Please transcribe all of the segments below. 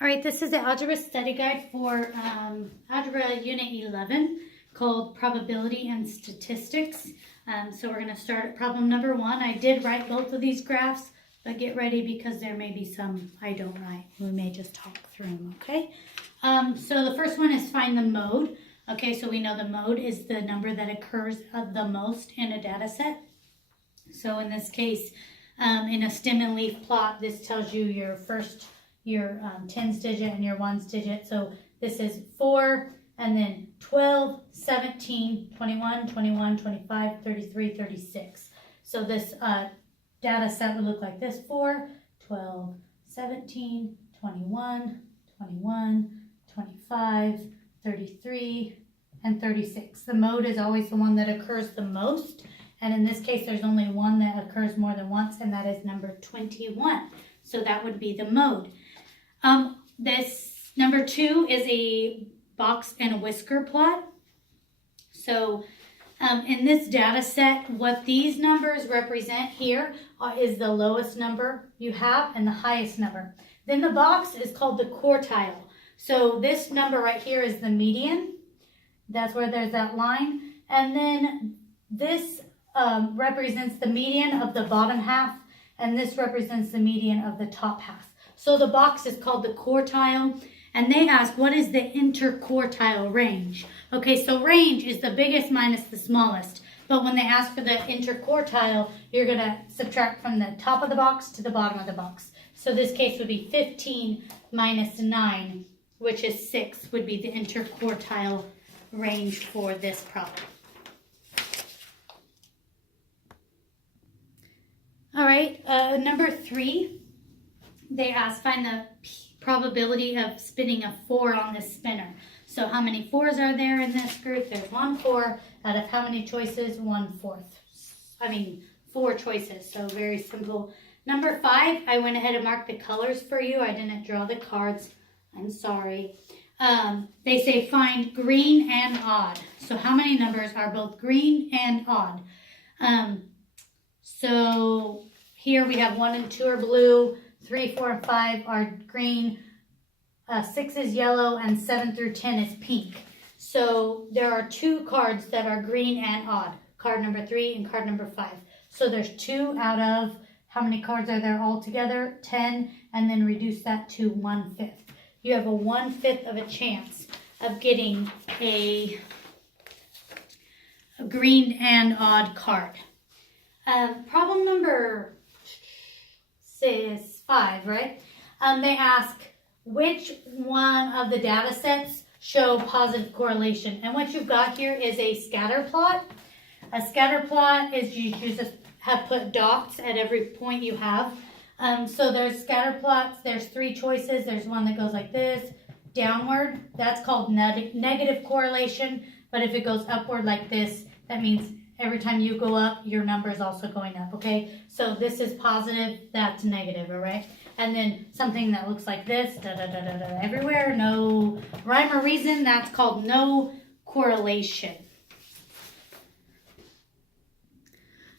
All right, this is the Algebra Study Guide for Algebra Unit 11 called Probability and Statistics. So we're going to start at problem number 1. I did write both of these graphs, but get ready because there may be some I don't write. We may just talk through them, okay? So the first one is find the mode. Okay, so we know the mode is the number that occurs the most in a data set. So in this case, in a stem and leaf plot, this tells you your tens digit and your ones digit. So this is 4, and then 12, 17, 21, 21, 25, 33, 36. So this data set would look like this: 4, 12, 17, 21, 21, 25, 33, and 36. The mode is always the one that occurs the most. And in this case, there's only one that occurs more than once, and that is number 21. So that would be the mode. This number 2 is a box and a whisker plot. So in this data set, what these numbers represent here is the lowest number you have and the highest number. Then the box is called the quartile. So this number right here is the median. That's where there's that line. And then this represents the median of the bottom half, and this represents the median of the top half. So the box is called the quartile, and they ask, what is the interquartile range? Okay, so range is the biggest minus the smallest, but when they ask for the interquartile, you're going to subtract from the top of the box to the bottom of the box. So this case would be 15 minus 9, which is 6, would be the interquartile range for this problem. All right, number 3, they ask find the probability of spinning a 4 on this spinner. So how many 4s are there in this group? There's 1 4 out of how many choices? 1/4. 4 choices, so very simple. Number 5, I went ahead and marked the colors for you. I didn't draw the cards. I'm sorry. They say find green and odd. So how many numbers are both green and odd? So here we have 1 and 2 are blue, 3, 4, and 5 are green, 6 is yellow, and 7 through 10 is pink. So there are 2 cards that are green and odd, card number 3 and card number 5. So there's 2 out of, how many cards are there altogether? 10, and then reduce that to 1/5. You have a 1/5 of a chance of getting a green and odd card. Problem number 5, right? They ask which one of the data sets show positive correlation. And what you've got here is a scatter plot. A scatter plot is you just have put dots at every point you have. So there's scatter plots. There's 3 choices. There's one that goes like this, downward. That's called negative correlation. But if it goes upward like this, that means every time you go up, your number is also going up, okay? So this is positive, that's negative, all right? And then something that looks like this, everywhere, no rhyme or reason, that's called no correlation.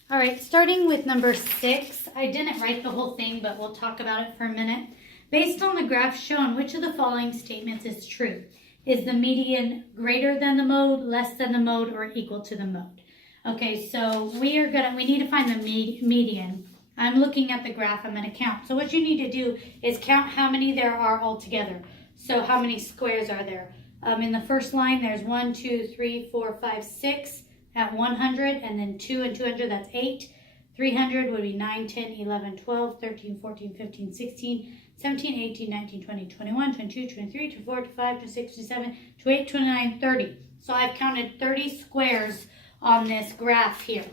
All right, starting with number 6, I didn't write the whole thing, but we'll talk about it for a minute. Based on the graph shown, which of the following statements is true? Is the median greater than the mode, less than the mode, or equal to the mode? Okay, so we need to find the median. I'm looking at the graph, I'm going to count. So what you need to do is count how many there are altogether. So how many squares are there? In the first line, there's 1, 2, 3, 4, 5, 6 at 100, and then 2 and 200, that's 8. 300 would be 9, 10, 11, 12, 13, 14, 15, 16, 17, 18, 19, 20, 21, 22, 23, 24, 25, 26, 27, 28, 29, 30. So I've counted 30 squares on this graph here,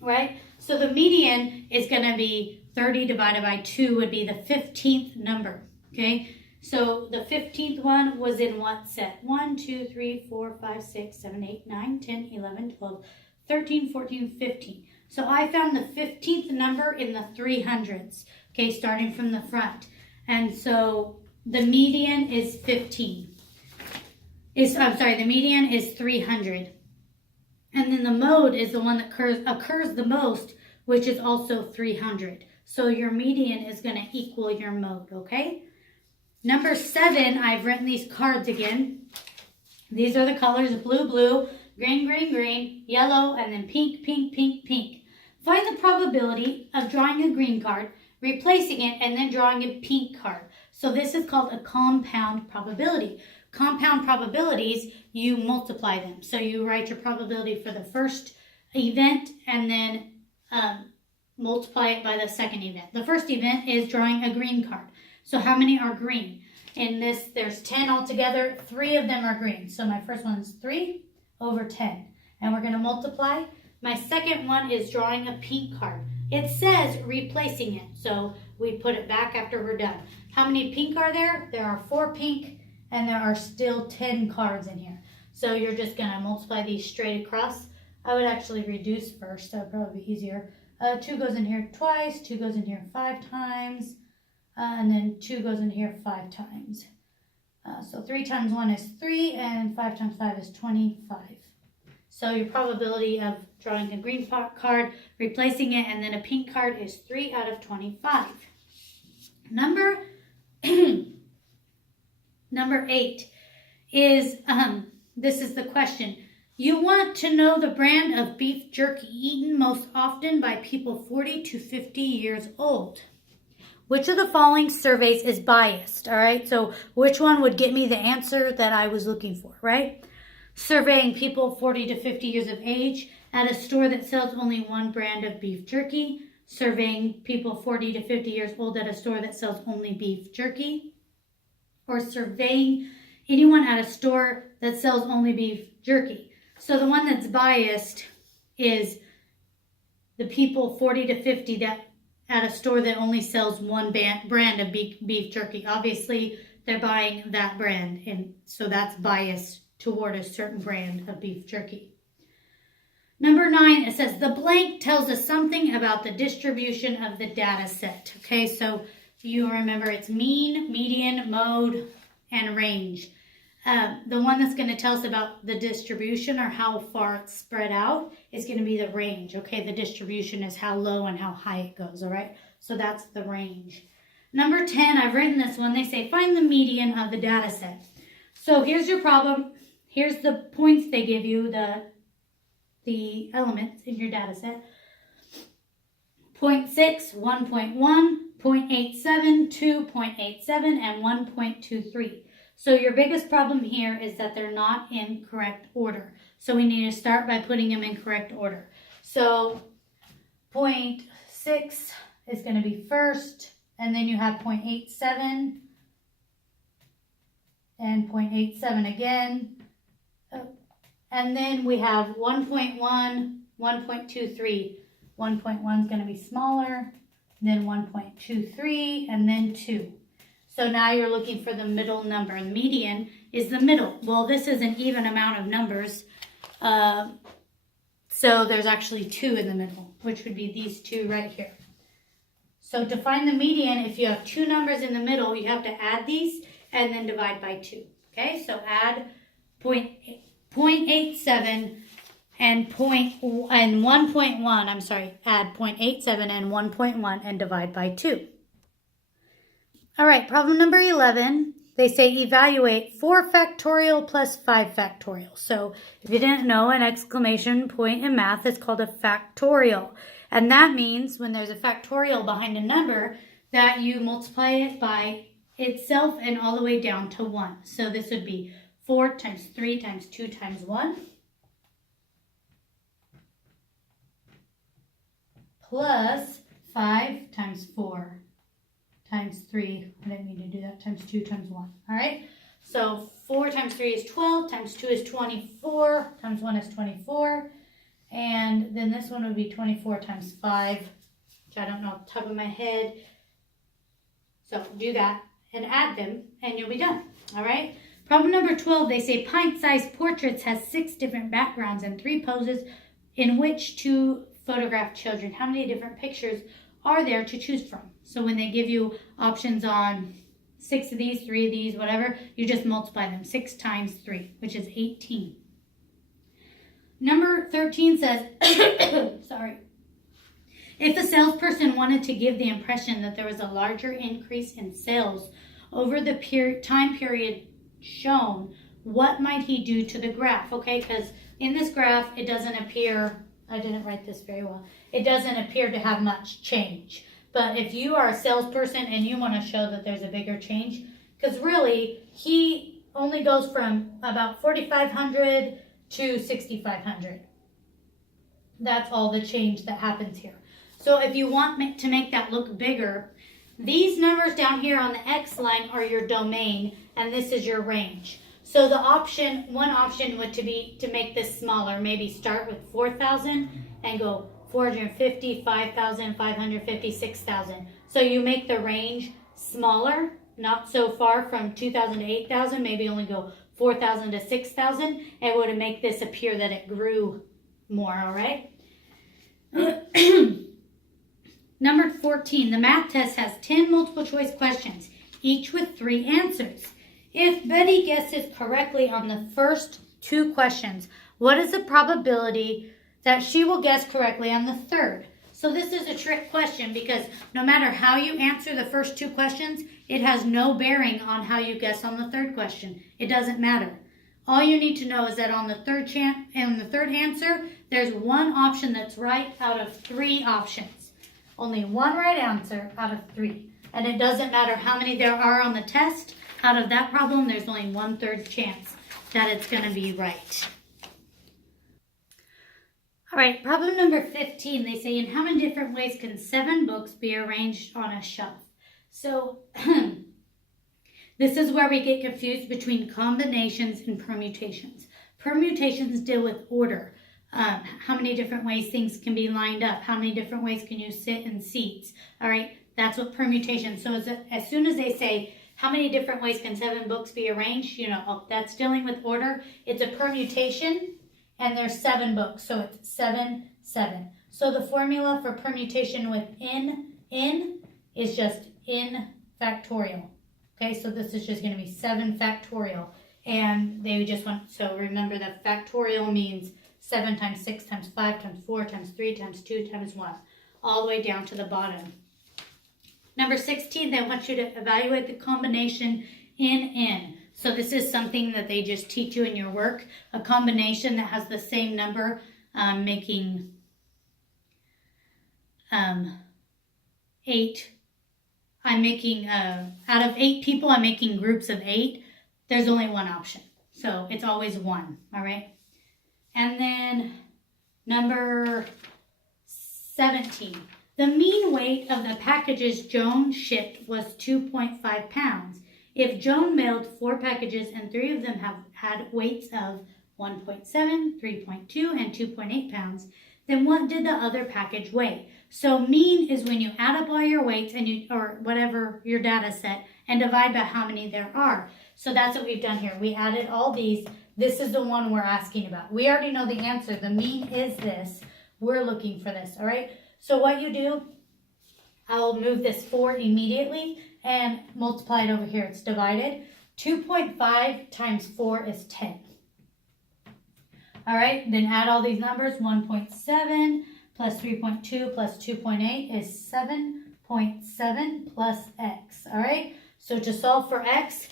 right? So the median is going to be 30 divided by 2 would be the 15th number, okay? So the 15th one was in what set? 1, 2, 3, 4, 5, 6, 7, 8, 9, 10, 11, 12, 13, 14, 15. So I found the 15th number in the 300s, okay, starting from the front. And so the median is 15. The median is 300. And then the mode is the one that occurs the most, which is also 300. So your median is going to equal your mode, okay? Number 7, I've written these cards again. These are the colors: blue, blue, green, green, green, yellow, and then pink, pink, pink, pink. Find the probability of drawing a green card, replacing it, and then drawing a pink card. So this is called a compound probability. Compound probabilities, you multiply them. So you write your probability for the first event and then multiply it by the second event. The first event is drawing a green card. So how many are green? In this, there's 10 altogether. 3 of them are green. So my first one is 3 over 10. And we're going to multiply. My second one is drawing a pink card. It says replacing it. So we put it back after we're done. How many pink are there? There are 4 pink, and there are still 10 cards in here. So you're just going to multiply these straight across. I would actually reduce first. That would probably be easier. 2 goes in here twice. 2 goes in here 5 times. And then 2 goes in here 5 times. So 3 times 1 is 3, and 5 times 5 is 25. So your probability of drawing a green card, replacing it, and then a pink card is 3 out of 25. Number 8 is, this is the question. You want to know the brand of beef jerky eaten most often by people 40 to 50 years old. Which of the following surveys is biased? All right, so which one would get me the answer that I was looking for, right? Surveying people 40 to 50 years of age at a store that sells only one brand of beef jerky. Surveying people 40 to 50 years old at a store that sells only beef jerky. Or surveying anyone at a store that sells only beef jerky. So the one that's biased is the people 40 to 50 that at a store that only sells one brand of beef jerky. Obviously, they're buying that brand, and so that's biased toward a certain brand of beef jerky. Number 9, it says the blank tells us something about the distribution of the data set. Okay, so you remember it's mean, median, mode, and range. The one that's going to tell us about the distribution or how far it's spread out is going to be the range. Okay, the distribution is how low and how high it goes, all right? So that's the range. Number 10, I've written this one. They say find the median of the data set. So here's your problem. Here's the points they give you, the elements in your data set. 0.6, 1.1, 0.87, 2.87, and 1.23. So your biggest problem here is that they're not in correct order. So we need to start by putting them in correct order. So 0.6 is going to be first, and then you have 0.87 and 0.87 again. And then we have 1.1, 1.23. 1.1 is going to be smaller, then 1.23, and then 2. So now you're looking for the middle number. And median is the middle. Well, this is an even amount of numbers. So there's actually 2 in the middle, which would be these 2 right here. So to find the median, if you have 2 numbers in the middle, you have to add these and then divide by 2. Okay, so add 0.87 and 1.1. I'm sorry, add 0.87 and 1.1 and divide by 2. All right, problem number 11, they say evaluate 4 factorial plus 5 factorial. So if you didn't know, an exclamation point in math is called a factorial. And that means when there's a factorial behind a number that you multiply it by itself and all the way down to 1. So this would be 4 times 3 times 2 times 1 plus 5 times 4 times 3, I didn't mean to do that, times 2 times 1, all right? So 4 times 3 is 12, times 2 is 24, times 1 is 24, and then this one would be 24 times 5, which I don't know off the top of my head. So do that and add them, and you'll be done, all right? Problem number 12, they say pint-sized portraits has 6 different backgrounds and 3 poses in which to photograph children. How many different pictures are there to choose from? So when they give you options on 6 of these, 3 of these, whatever, you just multiply them. 6 times 3, which is 18. Number 13 says, sorry, if a salesperson wanted to give the impression that there was a larger increase in sales over the time period shown, what might he do to the graph, okay? Because in this graph, it doesn't appear, I didn't write this very well, it doesn't appear to have much change. But if you are a salesperson and you want to show that there's a bigger change, because really, he only goes from about 4,500 to 6,500. That's all the change that happens here. So if you want to make that look bigger, these numbers down here on the X line are your domain, and this is your range. So the one option would be to make this smaller, maybe start with 4,000 and go 450, 5,000, 550, 6,000. So you make the range smaller, not so far from 2,000 to 8,000, maybe only go 4,000 to 6,000, and it would make this appear that it grew more, all right? Number 14, the math test has 10 multiple choice questions, each with 3 answers. If Betty guesses correctly on the first 2 questions, what is the probability that she will guess correctly on the third? So this is a trick question because no matter how you answer the first 2 questions, it has no bearing on how you guess on the third question. It doesn't matter. All you need to know is that on the third answer, there's one option that's right out of 3 options. Only one right answer out of 3. And it doesn't matter how many there are on the test. Out of that problem, there's only 1/3 chance that it's going to be right. All right, problem number 15, they say, in how many different ways can 7 books be arranged on a shelf? So this is where we get confused between combinations and permutations. Permutations deal with order. How many different ways things can be lined up? How many different ways can you sit in seats? All right, that's what permutation. So as soon as they say, how many different ways can 7 books be arranged? You know, oh, that's dealing with order. It's a permutation, and there's 7 books, so it's 7, 7. So the formula for permutation with in is just in factorial. Okay, so this is just going to be 7 factorial. And they just want, so remember that factorial means 7 times 6 times 5 times 4 times 3 times 2 times 1, all the way down to the bottom. Number 16, they want you to evaluate the combination in. So this is something that they just teach you in your work, a combination that has the same number, making 8. I'm making, out of 8 people, I'm making groups of 8. There's only one option. So it's always 1, all right? And then number 17. The mean weight of the packages Joan shipped was 2.5 pounds. If Joan mailed 4 packages and 3 of them have had weights of 1.7, 3.2, and 2.8 pounds, then what did the other package weigh? So mean is when you add up all your weights and or whatever your data set and divide by how many there are. So that's what we've done here. We added all these. This is the one we're asking about. We already know the answer. The mean is this. We're looking for this, all right? So what you do, I'll move this 4 immediately and multiply it over here. It's divided. 2.5 times 4 is 10. All right, then add all these numbers. 1.7 plus 3.2 plus 2.8 is 7.7 plus x. All right, so to solve for x,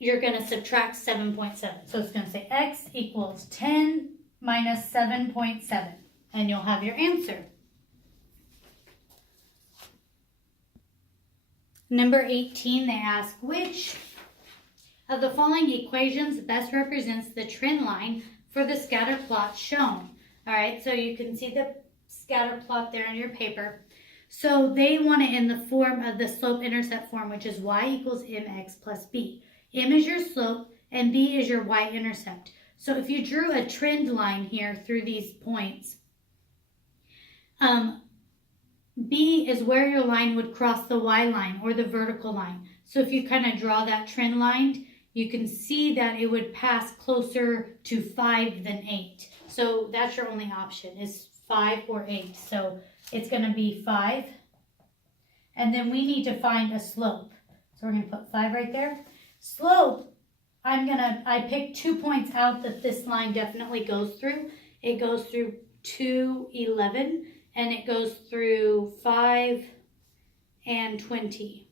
you're going to subtract 7.7. So it's going to say x equals 10 minus 7.7, and you'll have your answer. Number 18, they ask, which of the following equations best represents the trend line for the scatter plot shown? All right, so you can see the scatter plot there on your paper. So they want it in the form of the slope-intercept form, which is y equals mx plus b. M is your slope, and b is your y-intercept. So if you drew a trend line here through these points, B is where your line would cross the Y line or the vertical line. So if you kind of draw that trend line, you can see that it would pass closer to 5 than 8. So that's your only option is 5 or 8. So it's going to be 5. And then we need to find a slope. So we're going to put 5 right there. Slope, I picked 2 points out that this line definitely goes through. It goes through 2, 11. And it goes through 5 and 20.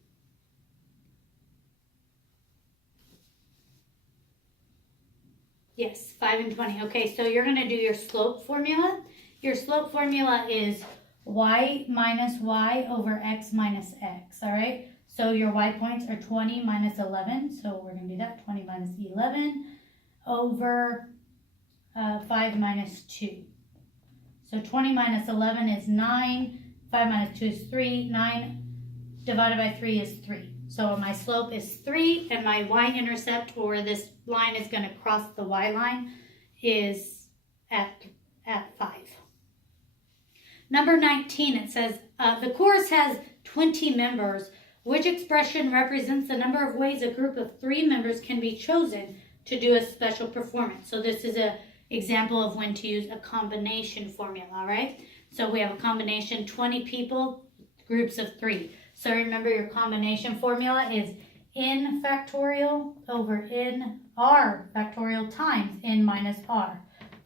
Yes, 5 and 20. Okay, so you're going to do your slope formula. Your slope formula is y minus y over x minus x, all right? So your y points are 20 minus 11, so we're going to do that, 20 minus 11 over 5 minus 2. So 20 minus 11 is 9, 5 minus 2 is 3, 9 divided by 3 is 3. So my slope is 3, and my y-intercept, or this line is going to cross the y line, is at 5. Number 19, it says, the course has 20 members. Which expression represents the number of ways a group of 3 members can be chosen to do a special performance? So this is an example of when to use a combination formula, right? So we have a combination, 20 people, groups of 3. So remember, your combination formula is n factorial over n r factorial times n minus r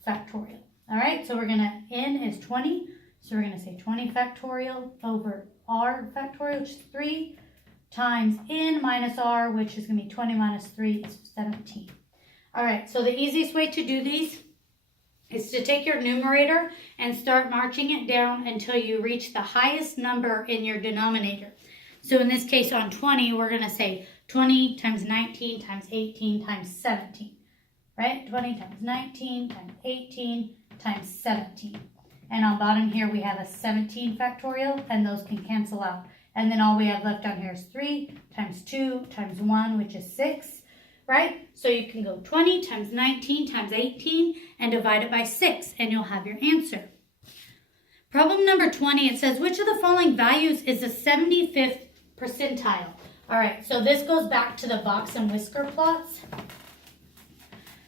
factorial. All right, so we're going to, n is 20, so we're going to say 20 factorial over r factorial, which is 3, times n minus r, which is going to be 20 minus 3 is 17. All right, so the easiest way to do these is to take your numerator and start marching it down until you reach the highest number in your denominator. So in this case, on 20, we're going to say 20 times 19 times 18 times 17, right? 20 times 19 times 18 times 17. And on bottom here, we have a 17 factorial, and those can cancel out. And then all we have left on here is 3 times 2 times 1, which is 6, right? So you can go 20 times 19 times 18 and divide it by 6, and you'll have your answer. Problem number 20, it says, which of the following values is the 75th percentile? All right, so this goes back to the box and whisker plots.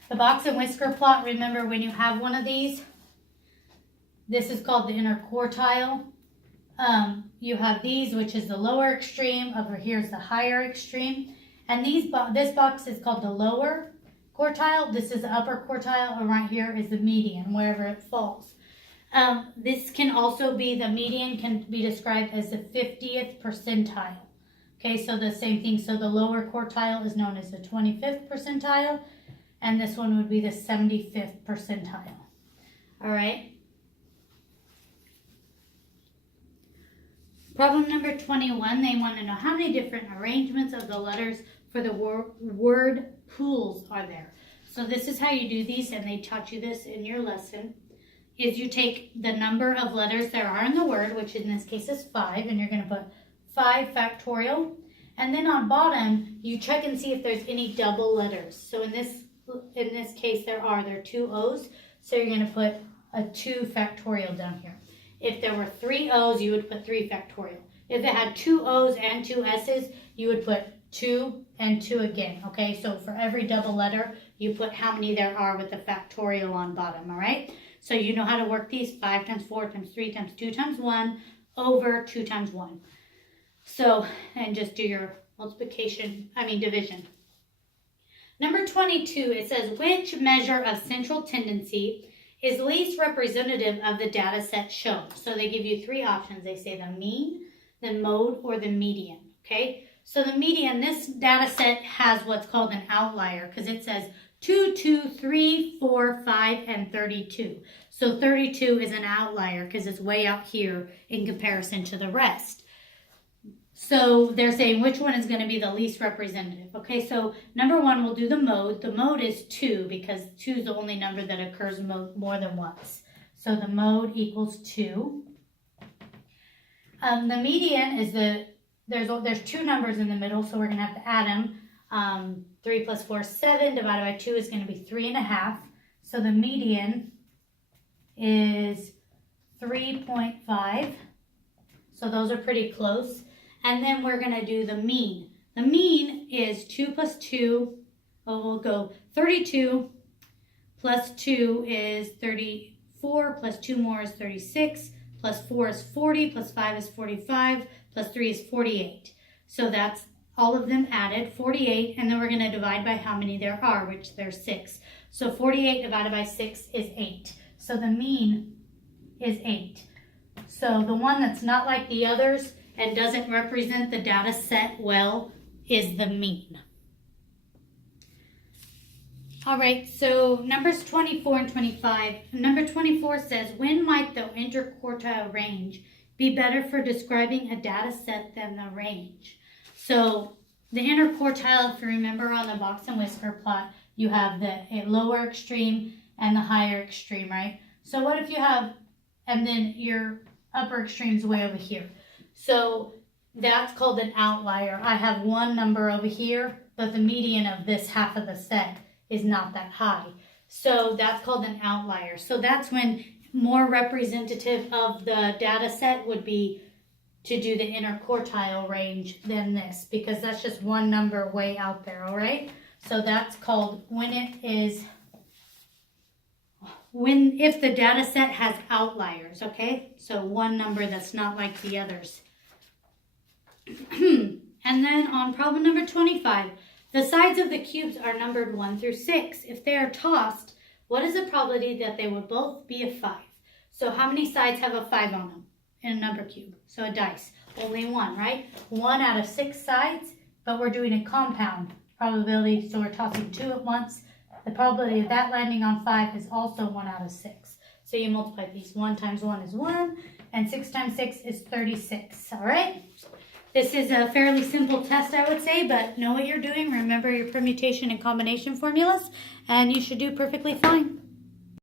The box and whisker plot, remember when you have one of these, this is called the inner quartile. You have these, which is the lower extreme. Over here is the higher extreme. And this box is called the lower quartile. This is the upper quartile, and right here is the median, wherever it falls. This can also be, the median can be described as the 50th percentile. Okay, so the same thing. So the lower quartile is known as the 25th percentile, and this one would be the 75th percentile. All right. Problem number 21, they want to know how many different arrangements of the letters for the word pools are there. So this is how you do these, and they taught you this in your lesson, is you take the number of letters there are in the word, which in this case is 5, and you're going to put 5 factorial. And then on bottom, you check and see if there's any double letters. So in this case, there are 2 O's, so you're going to put a 2 factorial down here. If there were 3 O's, you would put 3 factorial. If it had 2 O's and 2 S's, you would put 2 and 2 again, okay? So for every double letter, you put how many there are with the factorial on bottom, all right? So you know how to work these, 5 times 4 times 3 times 2 times 1 over 2 times 1. So, and just do your division. Number 22, it says, which measure of central tendency is least representative of the data set shown? So they give you 3 options. They say the mean, the mode, or the median, okay? So the median, this data set has what's called an outlier because it says 2, 2, 3, 4, 5, and 32. So 32 is an outlier because it's way out here in comparison to the rest. So they're saying which one is going to be the least representative. Okay, so number 1, we'll do the mode. The mode is 2 because 2 is the only number that occurs more than once. So the mode equals 2. The median is there's 2 numbers in the middle, so we're going to have to add them. 3 plus 4 is 7, divided by 2 is going to be 3.5. So the median is 3.5. So those are pretty close. And then we're going to do the mean. The mean is 2 plus 2, we'll go 32, plus 2 is 34, plus 2 more is 36, plus 4 is 40, plus 5 is 45, plus 3 is 48. So that's all of them added, 48, and then we're going to divide by how many there are, which there's 6. So 48 divided by 6 is 8. So the mean is 8. So the one that's not like the others and doesn't represent the data set well is the mean. All right, so numbers 24 and 25. Number 24 says, when might the interquartile range be better for describing a data set than the range? So the interquartile, if you remember on the box and whisker plot, you have the lower extreme and the higher extreme, right? So what if you have, and then your upper extreme's way over here. So that's called an outlier. I have one number over here, but the median of this half of the set is not that high. So that's called an outlier. So that's when more representative of the data set would be to do the interquartile range than this, because that's just one number way out there, all right? So that's called if the data set has outliers, okay? So one number that's not like the others. And then on problem number 25, the sides of the cubes are numbered 1 through 6. If they are tossed, what is the probability that they would both be a 5? So how many sides have a 5 on them in a number cube? So a dice. Only one, right? 1 out of 6 sides, but we're doing a compound probability, so we're tossing 2 at once. The probability of that landing on 5 is also 1 out of 6. So you multiply these. 1 times 1 is 1, and 6 times 6 is 36, all right? This is a fairly simple test, I would say, but know what you're doing. Remember your permutation and combination formulas, and you should do perfectly fine.